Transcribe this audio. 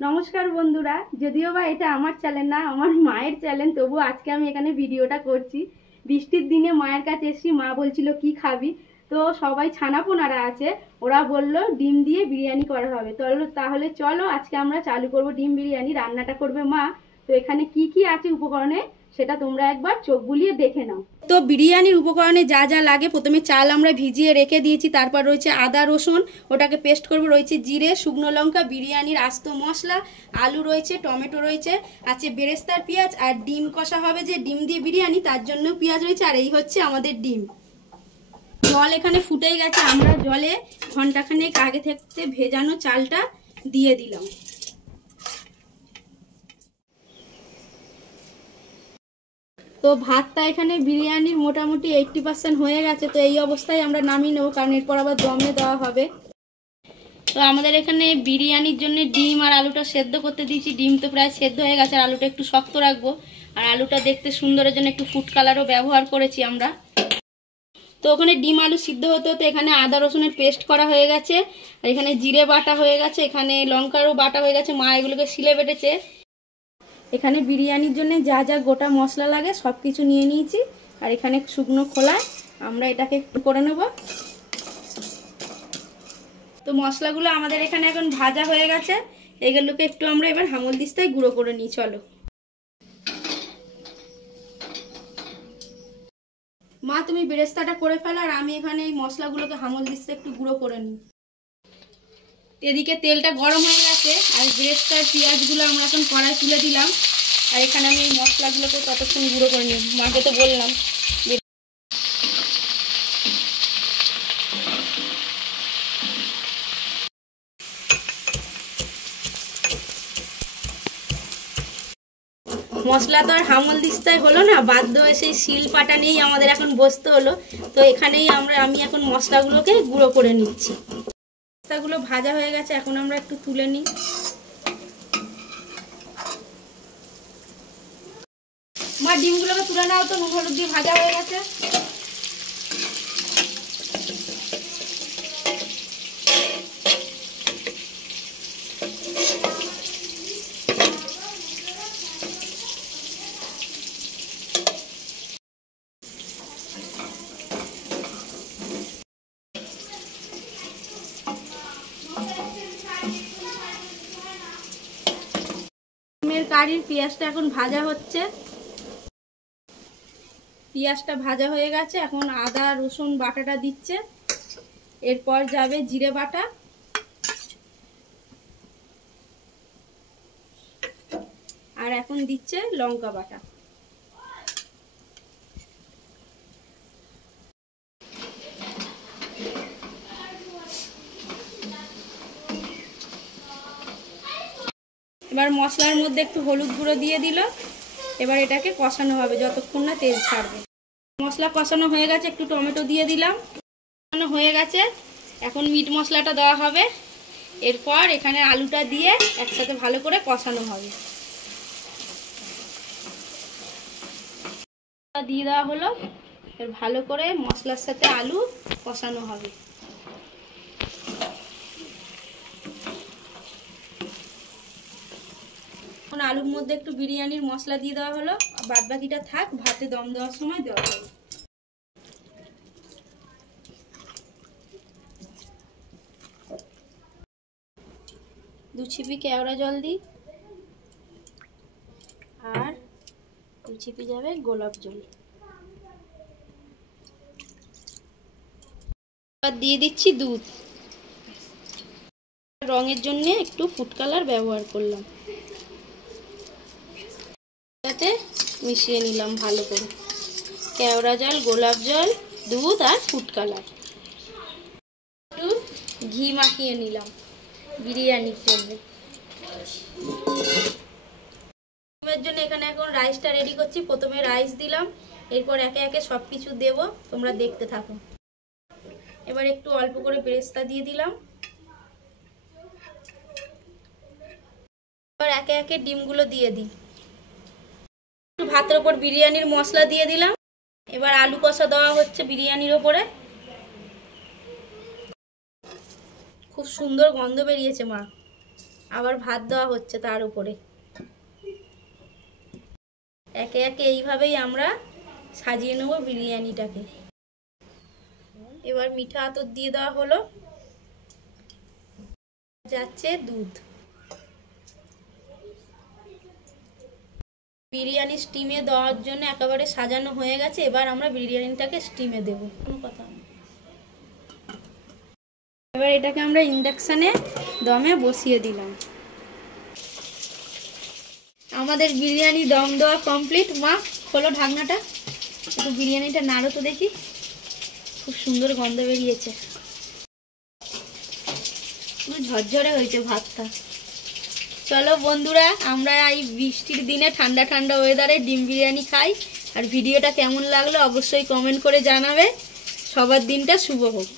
নমস্কার বন্ধুরা, যদিও বা এটা আমার চ্যানেল না, আমার মায়ের চ্যানেল, তবু আজকে আমি এখানে ভিডিওটা করছি। বৃষ্টির দিনে মায়ের কাছে এসেছি, মা বলছিল কি খাবি, তো সবাই ছানাপোনারা আছে, ওরা বলল ডিম দিয়ে বিরিয়ানি করা হবে। তাহলে চলো আজকে আমরা চালু করব ডিম বিরিয়ানি। রান্নাটা করবে মা। তো এখানে কি কি আছে উপকরণে সেটা তোমরা একবার চোখ বুলিয়ে দেখে নাও। তো বিরিয়ানির উপকরণে যা যা লাগে, প্রথমে চাল আমরা ভিজিয়ে রেখে দিয়েছি, তারপর রয়েছে আদা রসুন, ওটাকে পেস্ট করব, রয়েছে জিরে, শুকনো লঙ্কা, বিরিয়ানির আস্ত মশলা, আলু রয়েছে, টমেটো রয়েছে, আছে বেরেস্তার পেঁয়াজ, আর ডিম কষা হবে যে ডিম দিয়ে বিরিয়ানি, তার জন্য পেঁয়াজ রয়েছে, আর এই হচ্ছে আমাদের ডিম। জল এখানে ফুটেই গেছে, আমরা জলে ঘন্টাখানেক আগে থেকে ভেজানো চালটা দিয়ে দিলাম। তো ভাতটা এখানে বিরিয়ানির মোটামুটি 80% হয়ে গেছে। তো এই অবস্থায় আমরা নামিয়ে নেবো, কারণ এরপর আবার দমে দেওয়া হবে। তো আমাদের এখানে বিরিয়ানির জন্য ডিম আর আলুটা সেদ্ধ করতে দিয়েছি। ডিম তো প্রায় সেদ্ধ হয়ে গেছে, আর আলুটা একটু শক্ত রাখবো। আর আলুটা দেখতে সুন্দরের জন্য একটু ফুড কালারও ব্যবহার করেছি আমরা। তো ওখানে ডিম আলু সিদ্ধ হতে হতে এখানে আদা রসুনের পেস্ট করা হয়ে গেছে, আর এখানে জিরে বাটা হয়ে গেছে, এখানে লঙ্কারও বাটা হয়ে গেছে, মা এগুলোকে শিলে বেটেছে। এখানে বিরিয়ানির জন্য যা যা গোটা মশলা লাগে সব কিছু নিয়ে নিয়েছি, আর এখানে শুকনো খোলায় আমরা এটাকে একটু করে নেব। তো মশলাগুলো আমাদের এখানে এখন ভাজা হয়ে গেছে, এগুলোকে একটু আমরা এবার হামলদিস্তায় গুঁড়ো করে নিই। চলো মা, তুমি বেরেস্তাটা করে ফেলো, আর আমি এখানে এই মশলাগুলোকে হামলদিস্তায় একটু গুঁড়ো করে নিই। এদিকে তেলটা গরম হয়ে গেছে, আর বেরেস্তার পেঁয়াজগুলো আমরা এখন কড়াই তুলে দিলাম, আর এখানে আমি এই মশলাগুলোকে ততক্ষণ গুঁড়ো করে নিই। মাকে তো বললাম মশলা তো আর হামলদিস্তায় হলো না, বাধ্য হয়ে সেই শিল পাটা নিয়েই আমাদের এখন বসতে হলো। তো এখানেই আমি এখন মশলাগুলোকে গুঁড়ো করে নিচ্ছি। মশলাগুলো ভাজা হয়ে গেছে, এখন আমরা একটু তুলে নিই। মা, ডিমগুলোকে তুলে নাও তো, নুন হলুদ দিয়ে ভাজা হয়ে গেছে। ডিমের কারির পেঁয়াজটা এখন ভাজা হচ্ছে। পেঁয়াজটা ভাজা হয়ে গেছে, এখন আদা রসুন বাটাটা দিচ্ছে, এরপর যাবে জিরে বাটা, আর এখন দিচ্ছে লঙ্কা বাটা। এবার মশলার মধ্যে একটু হলুদ গুঁড়ো দিয়ে দিল। এবার এটাকে কষানো হবে যতক্ষণ না তেল ছাড়বে। মশলা কষানো হয়ে গেছে, একটু টমেটো দিয়ে দিলাম। কষানো হয়ে গেছে, এখন মিট মশলাটা দেওয়া হবে, এরপর এখানে আলুটা দিয়ে একসাথে ভালো করে কষানো হবে। দিয়ে দেওয়া হলো, এর ভালো করে মশলার সাথে আলু কষানো হবে। এখন আলুর মধ্যে একটু বিরিয়ানির মশলা দিয়ে দেওয়া হলো, বাদ বাকিটা থাক, ভাতে দম দেওয়ার সময় দেওয়া হবে। দু ছিপি কেওড়া জল দিই, আর দু ছিপি যাবে গোলাপ জল। এবার দিয়ে দিচ্ছি দুধ, রঙের জন্য একটু ফুড কালার ব্যবহার করলাম, সাথে মিশিয়ে নিলাম ভালো করে। কেওড়া জল, গোলাপ জল, দুধ আর ফুড কালার। একটু ঘি মাখিয়ে নিলাম বিরিয়ানির জন্য। ডিমের জন্য এখানে এখন রাইসটা রেডি করছি। প্রথমে রাইস দিলাম, এরপর একে একে সব কিছু দেবো, তোমরা দেখতে থাকো। এবার একটু অল্প করে বেরেস্তা দিয়ে দিলাম, এবার একে একে ডিমগুলো দিয়ে দিই। একটু ভাতের ওপর বিরিয়ানির মশলা দিয়ে দিলাম, এবার আলু কষা দেওয়া হচ্ছে বিরিয়ানির ওপরে। খুব সুন্দর গন্ধ বেরিয়েছে মা। আবার ভাত দেওয়া হচ্ছে তার উপরে। একে একে এইভাবেই আমরা সাজিয়ে নেব বিরিয়ানিটাকে। এবার মিঠা আতর দিয়ে দেওয়া হলো, যাচ্ছে দুধ। বিরিয়ানি স্টিমে দেওয়ার জন্য একেবারে সাজানো হয়ে গেছে। এবার আমরা বিরিয়ানিটাকে স্টিমে দেব। কোনো কথা না। এবার এটাকে আমরা ইন্ডাকশানে দমে বসিয়ে দিলাম। আমাদের বিরিয়ানি দম দেওয়া কমপ্লিট। মা খোলো ঢাকনাটা, একটু বিরিয়ানিটা নাড়ো তো দেখি। খুব সুন্দর গন্ধ বেরিয়েছে, পুরো ঝরঝরে হয়েছে ভাতটা। চলো বন্ধুরা, আমরা এই বৃষ্টির দিনে ঠান্ডা ঠান্ডা ওয়েদারে ডিম বিরিয়ানি খাই। আর ভিডিওটা কেমন লাগলো অবশ্যই কমেন্ট করে জানাবে। সবার দিনটা শুভ হোক।